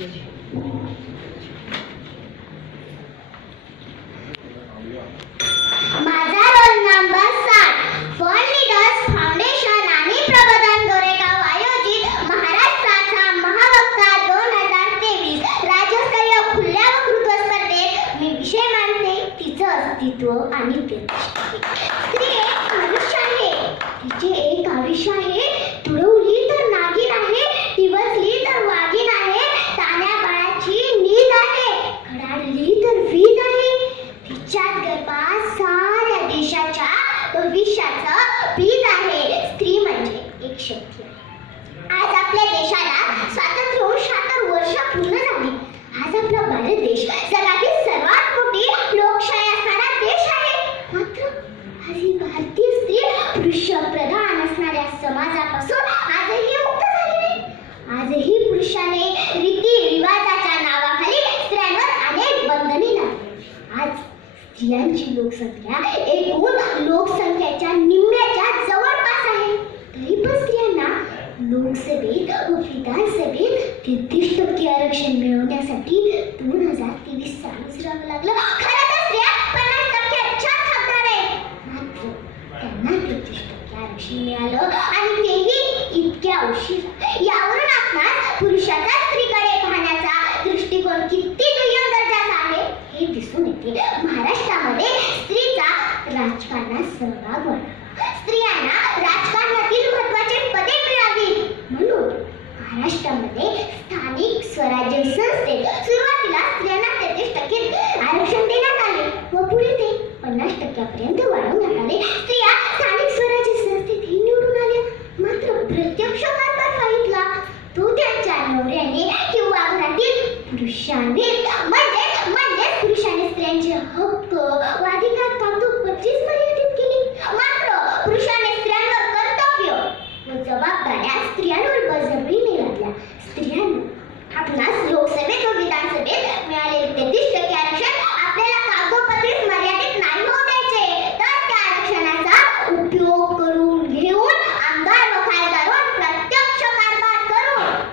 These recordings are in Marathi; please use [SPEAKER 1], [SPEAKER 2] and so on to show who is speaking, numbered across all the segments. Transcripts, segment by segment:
[SPEAKER 1] माझा रोल नंबर सात. लीडर्स फाउंडेशन आणि प्रबोधन गोरेगाव आयोजित महाराष्ट्राचा महावक्ता दोन हजार तेवीस. राज्यस्तरीय खुल्या वक्तृत्व स्पर्धेत मी विषय मानते. तिचं अस्तित्व आणि ते एक मनुष्य आहे. तिचे एक आयुष्य आहे. शक्य. आज आपल्या देशाला स्वातंत्र्य होऊन शहात्तर वर्ष पूर्ण झाली. आज आपला भारत देश जगातील सर्वात मोठी लोकशाही असणारा देश आहे. मात्र आज ही भारतीय स्त्री पुरुष प्रधान असणाऱ्या समाजापासून आजही मुक्त झाली नाही आजही पुरुषाने रीती रिवाजाच्या नावाखाली स्त्रियांवर अनेक बंधने लावली आज स्त्रियांची लोकसंख्या एकूण लोकसंख्येच्या निम्म्याच्या जवळपास आहे तरी पण स्त्रियांना लोकसभेत व विधानसभेत तेहतीस टक्के आरक्षण मिळवण्यासाठी दोन हजार तेवीस सालीच राहावं लागलं. खरं तर स्त्रिया पन्नास टक्क्याच्या मात्र त्यांना तेहतीस टक्के आरक्षण मिळालं आणि तेही इतक्या उशिरा. यावरून आपणास पुरुषाचा स्त्रीकडे पाहण्याचा दृष्टिकोन किती दुय्यम दर्जाचा आहे हे दिसून येते. महाराष्ट्रामध्ये स्त्रीचा राजकारणात सहभाग स्त्रियांना पुरुषाने म्हणजे म्हणजे पुरुषाने स्त्रियांचे हक्क व अधिकार कागदोपत्रीच मर्यादित केली मात्र पुरुषाने स्त्रियांवर कर्तव्य व जबाबदाऱ्या स्त्रियांवर बळजबरीने लादल्या स्त्रियांना आपणास लोकसभेत व विधानसभेत मिळालेले तेहतीस टक्के आरक्षण आपल्याला कागदोपत्रीच मर्यादित नाही होऊ द्यायचे तर त्या आरक्षणाचा उपयोग करून घेऊन आमदार व खासदार प्रत्यक्ष कारभार करून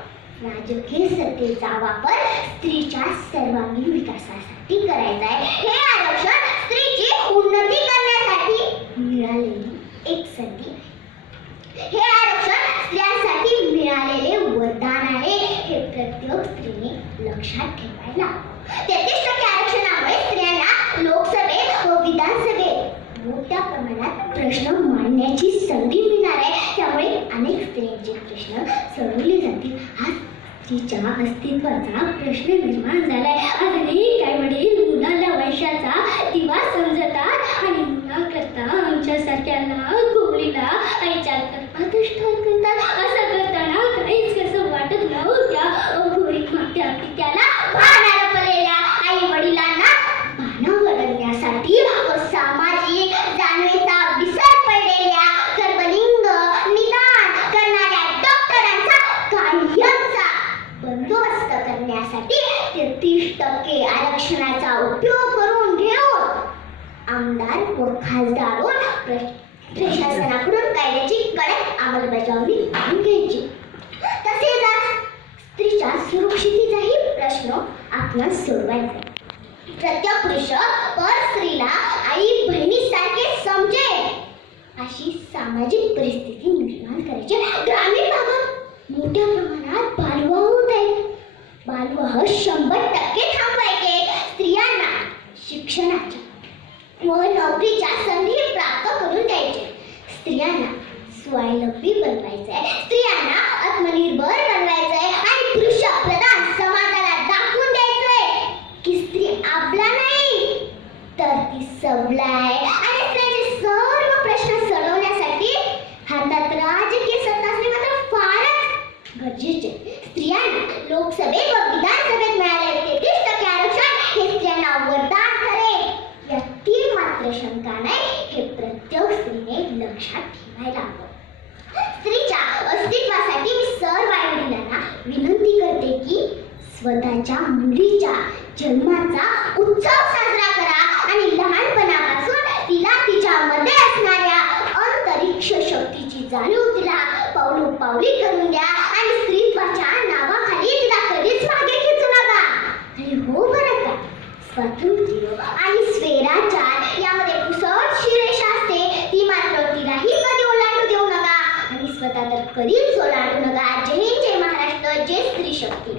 [SPEAKER 1] राजकीय सत्तेचा वापर स्त्रीच्या सर्वांगीण विकासासाठी करायचा आहे. हे आरक्षण स्त्रीची उन्नती करण्यासाठी मिळालेली एक संधी हे आरक्षण स्त्रियांसाठी मिळालेले वरदान आहे. हे प्रत्येक स्त्रीने लक्षात ठेवायला तेहतीस टक्के आरक्षणामुळे स्त्रियांना लोकसभेत व विधानसभेत मोठ्या प्रमाणात प्रश्न मांडण्याची संधी मिळणार आहे. त्यामुळे अनेक स्त्रियांचे प्रश्न सोडवले जातील. तिच्या अस्तित्वाचा प्रश्न निर्माण झालाय. आज अनेक आई वडील मुलाला वैशाचा दिवा समजतात आणि मुलाकरता आमच्यासारख्याला गोळीला आईच्या गर्भाधिष्ठान करतात. असं करताना काहीच कसं वाटत नव्हत्या अघोरीत मात्या पित्याला तीस टक्के आरक्षणाचा उपयोग करून घेऊन आमदार व खासदार व प्रशासनाकडून कायद्याची कडक अंमलबजावणी करून घ्यायची. तसेच स्त्रीच्या सुरक्षितेचाही प्रश्न आपणास सोडवायचा प्रत्येक पुरुष पर स्त्रीला आई बहिणीसारखे समजेल अशी सामाजिक परिस्थिती निर्माण करायची. ग्रामीण भागात मोठ्या प्रमाणात बालवाह होत आहेत. बालवाह शंभर टक्के थांबवायचे स्त्रियांना शिक्षणाच्या व नोकरीच्या संधी प्राप्त करून द्यायचे स्त्रियांना स्वावलंबी बनवायचं आहे स्त्रियांना आत्मनिर्भर बनवायचं आहे आणि पुरुष प्रधान समाजाला दाखवून द्यायचंय की स्त्री आपला नाही तर ती सबला आहे आणि स्त्रियांचे सर्व प्रश्न सोडवण्यासाठी हातात राजकीय सत्ता असणे मात्र फारच गरजेचे. स्त्रियांना लोकसभेत व विधानसभेत मिळाले तेहतीस टक्के आरक्षण हे स्त्रियांना वरदान ठरेल. यातील मात्र शंका नाही हे प्रत्येक स्त्रीने लक्षात ठेवायला हवं स्त्रीच्या अस्तित्वासाठी मी सर्व आईवडिलांना विनंती करते की स्वतःच्या मुलीच्या जन्माचा उत्सव साजरा करा आणि लहानपणापासून तिला तिच्यामध्ये असणाऱ्या अंतरिक्ष शक्तीची जाणीव तिला पावलो पावली करून द्या आणि स्त्रीत्वाच्या नावाखाली तिला कधीच मागे खेचू हो स्वातंत्र्य आणि स्वेराचार यामध्ये पुसटशी रेषा असते. ती मात्र तिलाही कधी ओलांडू देऊ नका. आणि स्वतः तर कधीच ओलांडू नका. जय हिंद जय महाराष्ट्र जय स्त्री शक्ती.